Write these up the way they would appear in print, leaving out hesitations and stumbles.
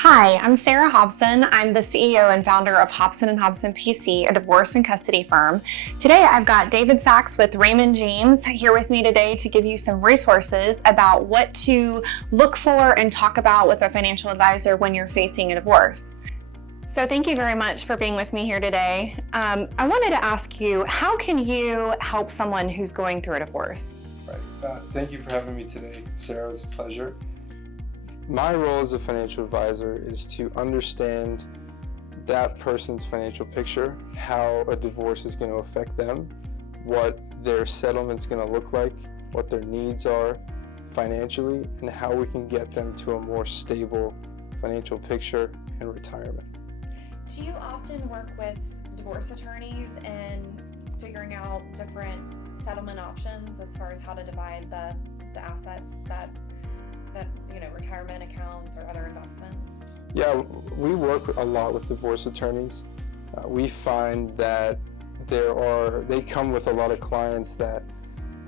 Hi, I'm Sarah Hobson. I'm the CEO and founder of Hobson & Hobson PC, a divorce and custody firm. Today, I've got David Saxe with Raymond James here with me today to give you some resources about what to look for and talk about with a financial advisor when you're facing a divorce. So thank you very much for being with me here today. I wanted to ask you, how can you help someone who's going through a divorce? Right. Thank you for having me today, Sarah. It's a pleasure. My role as a financial advisor is to understand that person's financial picture, how a divorce is going to affect them, what their settlement's going to look like, what their needs are financially, and how we can get them to a more stable financial picture and retirement. Do you often work with divorce attorneys in figuring out different settlement options as far as how to divide the assets that retirement accounts or other investments? Yeah, we work a lot with divorce attorneys. We find that they come with a lot of clients that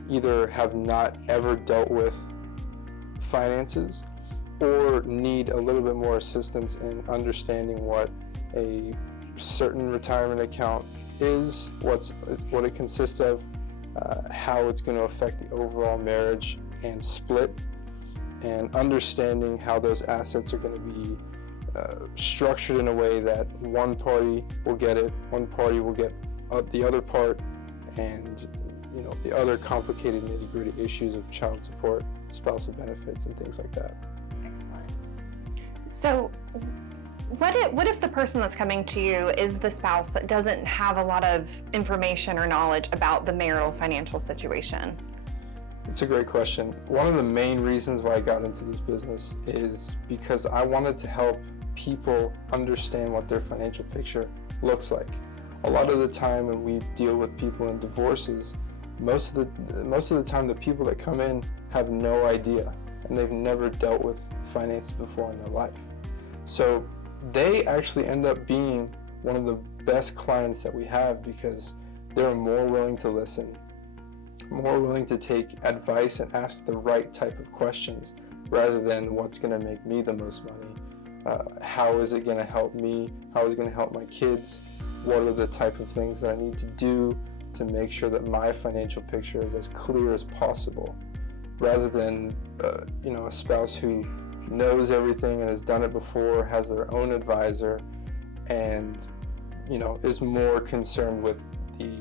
either have not ever dealt with finances or need a little bit more assistance in understanding what a certain retirement account is, what it consists of, how it's going to affect the overall marriage and split, and understanding how those assets are going to be structured in a way that one party will get it, one party will get the other part, and the other complicated nitty-gritty issues of child support, spousal benefits, and things like that. Excellent. So what if the person that's coming to you is the spouse that doesn't have a lot of information or knowledge about the marital financial situation? It's a great question. One of the main reasons why I got into this business is because I wanted to help people understand what their financial picture looks like. A lot of the time when we deal with people in divorces, most of the time the people that come in have no idea, and they've never dealt with finances before in their life. So they actually end up being one of the best clients that we have because they're more willing to listen, more willing to take advice and ask the right type of questions rather than what's going to make me the most money. How is it going to help me? How is it going to help my kids? What are the type of things that I need to do to make sure that my financial picture is as clear as possible, rather than a spouse who knows everything and has done it before, has their own advisor, and is more concerned with the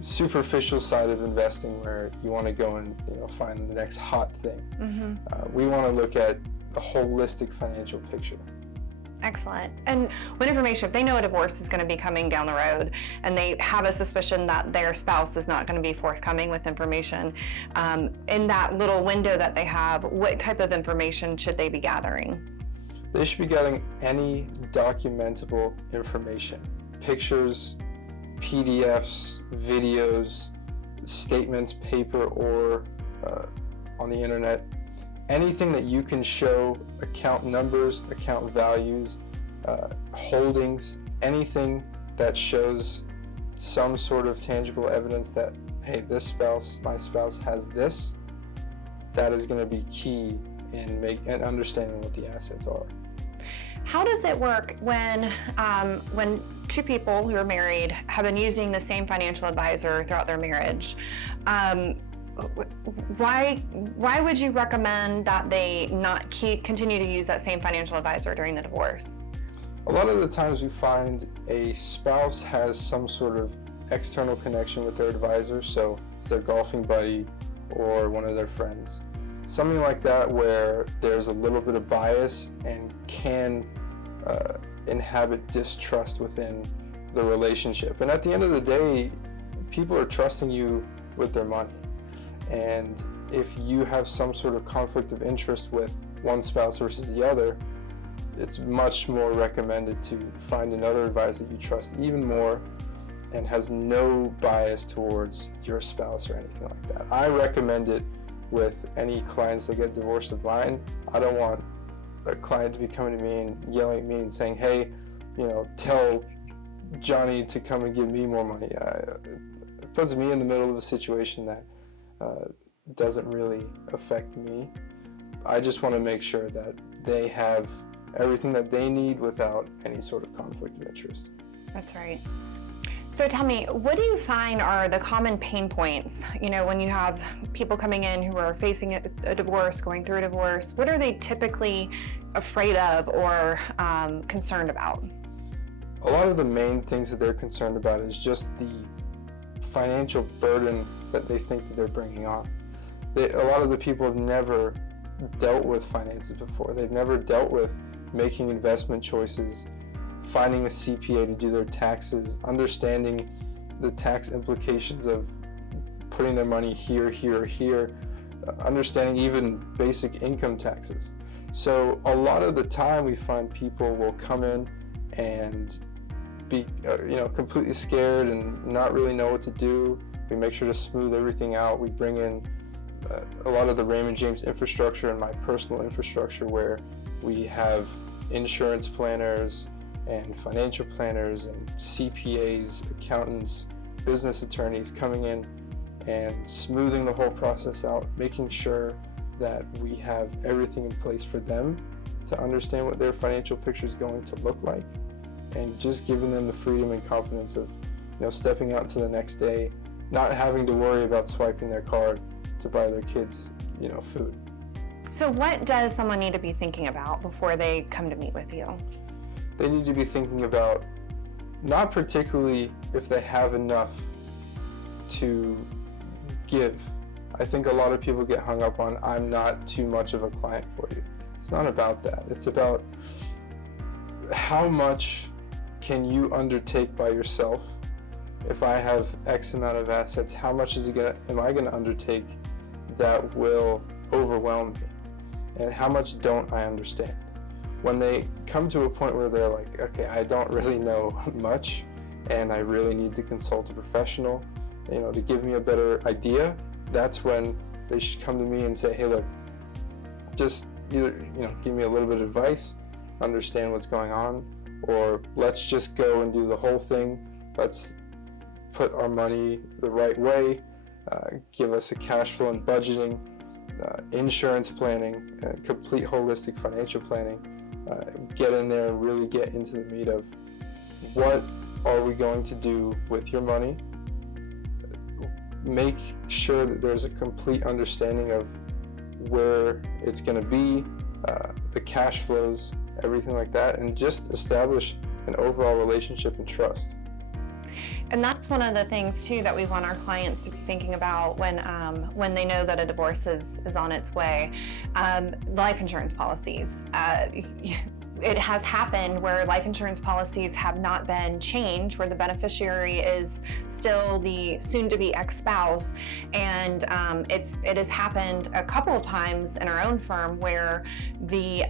superficial side of investing, where you want to go and find the next hot thing. Mm-hmm. We want to look at a holistic financial picture. Excellent. And what information, if they know a divorce is going to be coming down the road and they have a suspicion that their spouse is not going to be forthcoming with information, in that little window that they have, what type of information should they be gathering? They should be gathering any documentable information, pictures, PDFs, videos, statements, paper or on the internet. Anything that you can show account numbers, account values, holdings, anything that shows some sort of tangible evidence that, hey, my spouse has this, that is going to be key in understanding what the assets are. How does it work when two people who are married have been using the same financial advisor throughout their marriage? Why would you recommend that they not continue to use that same financial advisor during the divorce? A lot of the times we find a spouse has some sort of external connection with their advisor, so it's their golfing buddy or one of their friends. Something like that where there's a little bit of bias and can inhabit distrust within the relationship. And at the end of the day, people are trusting you with their money. And if you have some sort of conflict of interest with one spouse versus the other, it's much more recommended to find another advisor that you trust even more and has no bias towards your spouse or anything like that. I recommend it with any clients that get divorced of mine. I don't want a client to be coming to me and yelling at me and saying, hey, tell Johnny to come and give me more money. It puts me in the middle of a situation that doesn't really affect me. I just want to make sure that they have everything that they need without any sort of conflict of interest. That's right. So tell me, what do you find are the common pain points, when you have people coming in who are facing a divorce, going through a divorce? What are they typically afraid of or concerned about? A lot of the main things that they're concerned about is just the financial burden that they think that they're bringing on. A lot of the people have never dealt with finances before. They've never dealt with making investment choices, finding a CPA to do their taxes, understanding the tax implications of putting their money here, here, or here, understanding even basic income taxes. So a lot of the time we find people will come in and be completely scared and not really know what to do. We make sure to smooth everything out. We bring in a lot of the Raymond James infrastructure and my personal infrastructure, where we have insurance planners and financial planners and CPAs, accountants, business attorneys coming in and smoothing the whole process out, making sure that we have everything in place for them to understand what their financial picture is going to look like, and just giving them the freedom and confidence of stepping out to the next day, not having to worry about swiping their card to buy their kids food. So what does someone need to be thinking about before they come to meet with you? They need to be thinking about, not particularly if they have enough to give. I think a lot of people get hung up on, I'm not too much of a client for you. It's not about that. It's about how much can you undertake by yourself. If I have X amount of assets, how much am I gonna undertake that will overwhelm me? And how much don't I understand? When they come to a point where they're like, okay, I don't really know much and I really need to consult a professional, to give me a better idea, that's when they should come to me and say, hey, look, just either, give me a little bit of advice, understand what's going on, or let's just go and do the whole thing. Let's put our money the right way, give us a cash flow and budgeting, insurance planning, complete holistic financial planning. Get in there and really get into the meat of what are we going to do with your money. Make sure that there's a complete understanding of where it's going to be, the cash flows, everything like that, and just establish an overall relationship and trust. And that's one of the things too that we want our clients to be thinking about when they know that a divorce is on its way. Life insurance policies. It has happened where life insurance policies have not been changed, where the beneficiary is still the soon-to-be ex-spouse, and it has happened a couple of times in our own firm where the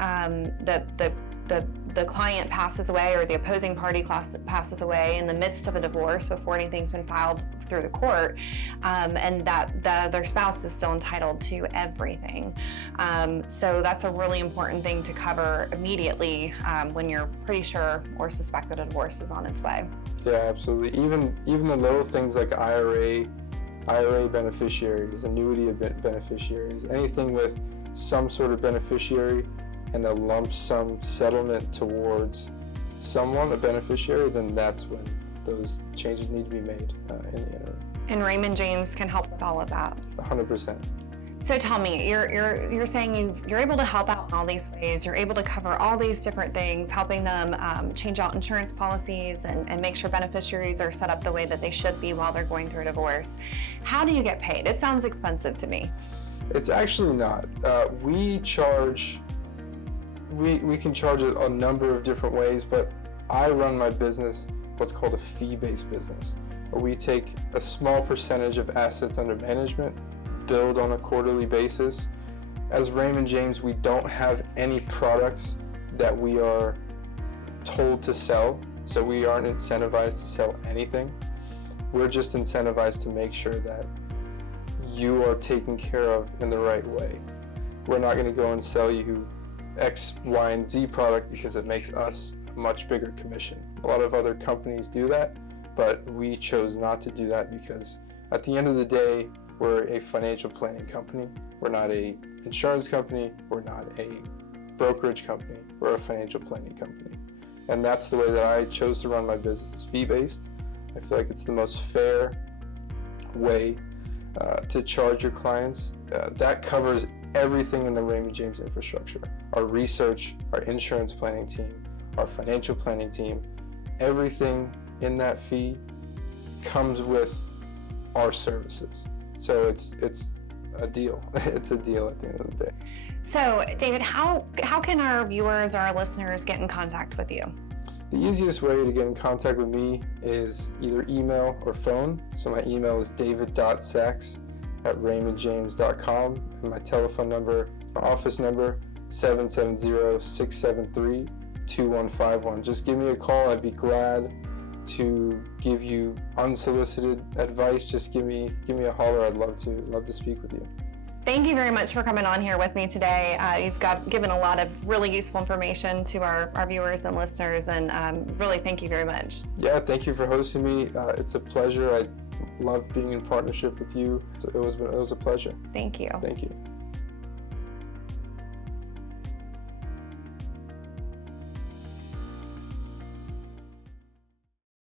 client passes away, or the opposing party passes away in the midst of a divorce before anything's been filed through the court, and that their spouse is still entitled to everything. So that's a really important thing to cover immediately when you're pretty sure or suspect that a divorce is on its way. Yeah, absolutely. Even the little things like IRA beneficiaries, annuity beneficiaries, anything with some sort of beneficiary and a lump sum settlement towards someone, a beneficiary, then that's when those changes need to be made in the interim. And Raymond James can help with all of that. 100%. So tell me, you're saying you're able to help out in all these ways. You're able to cover all these different things, helping them change out insurance policies and make sure beneficiaries are set up the way that they should be while they're going through a divorce. How do you get paid? It sounds expensive to me. It's actually not. We can charge a number of different ways, but I run my business what's called a fee-based business, where we take a small percentage of assets under management, billed on a quarterly basis. As Raymond James, we don't have any products that we are told to sell, so we aren't incentivized to sell anything. We're just incentivized to make sure that you are taken care of in the right way. We're not going to go and sell you X, Y, and Z product because it makes us a much bigger commission. A lot of other companies do that, but we chose not to do that because at the end of the day, we're a financial planning company. We're not a insurance company. We're not a brokerage company or a financial planning company. And that's the way that I chose to run my business. It's fee-based. I feel like it's the most fair way to charge your clients. That covers everything in the Raymond James infrastructure. Our research, our insurance planning team, our financial planning team, everything in that fee comes with our services. So it's a deal. It's a deal at the end of the day. So, David, how can our viewers or our listeners get in contact with you? The easiest way to get in contact with me is either email or phone. So my email is david.saxe@raymondjames.com, and my telephone number, my office number, 770-673-2151. Just give me a call. I'd be glad to give you unsolicited advice. Just give me a holler. I'd love to speak with you. Thank you very much for coming on here with me today. You've given a lot of really useful information to our viewers and listeners, and really thank you very much. Yeah, thank you for hosting me. It's a pleasure. I love being in partnership with you. It was a pleasure. Thank you. Thank you.